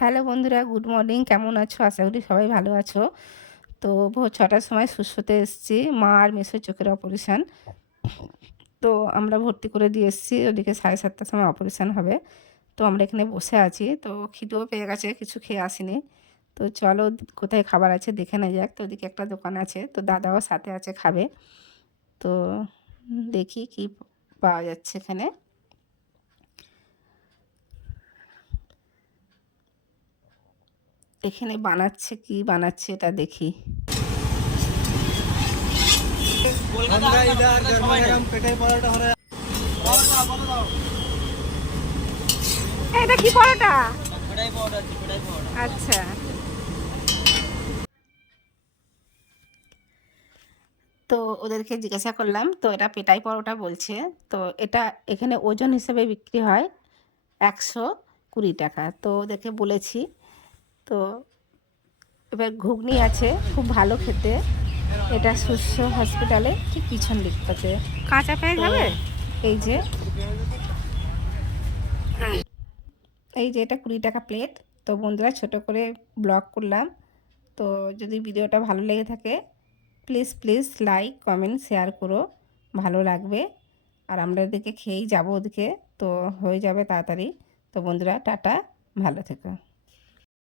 Hello বন্ধুরা, good morning. কেমন আছো? আশা করি সবাই ভালো আছো। তো ভোর ৬টার সময় সুস্থতে এসেছি। মা আর মেসোর চোখের অপারেশান। তো আমরা ভর্তি করে দিয়ে এসেছি। ওদিকে ৭:৩০টার সময় অপারেশান হবে। তো আমরা এখানে বসে আছি। তো খিদেও পেয়ে গেছে, কিছু খেয়ে আসিনি। তো চলো কোথায় খাবার আছে দেখে নেওয়া যাক। তো ওদিকে একটা দোকান আছে। তো দাদাও সাথে আছে, খাবে। তো দেখি কি পাওয়া যাচ্ছে এখানে। এখানে বানাচ্ছে, কি বানাচ্ছে এটা দেখি। এটা কি পরোটা? আচ্ছা, তো ওদেরকে জিজ্ঞাসা করলাম, তো এটা পেটাই পরোটা বলছে। তো এটা এখানে ওজন হিসেবে বিক্রি হয় ১২০ টাকা। তো ওদেরকে বলেছি। তো এবার ঘুগনি আছে, খুব ভালো খেতে। এটা শস্য হসপিটালে ঠিক পিছন দিকটাতে। কাঁচা পেঁয়াজ হবে? এই যে এটা ২০ টাকা প্লেট। তো বন্ধুরা, ছোট করে ব্লগ করলাম। তো যদি ভিডিওটা ভালো লেগে থাকে, please please like comment share করো, ভালো লাগবে। আর আমরা এদিকে খেয়েই যাবো ওদিকে, তো হয়ে যাবে তাড়াতাড়ি। তো বন্ধুরা, টাটা, ভালো থেকো।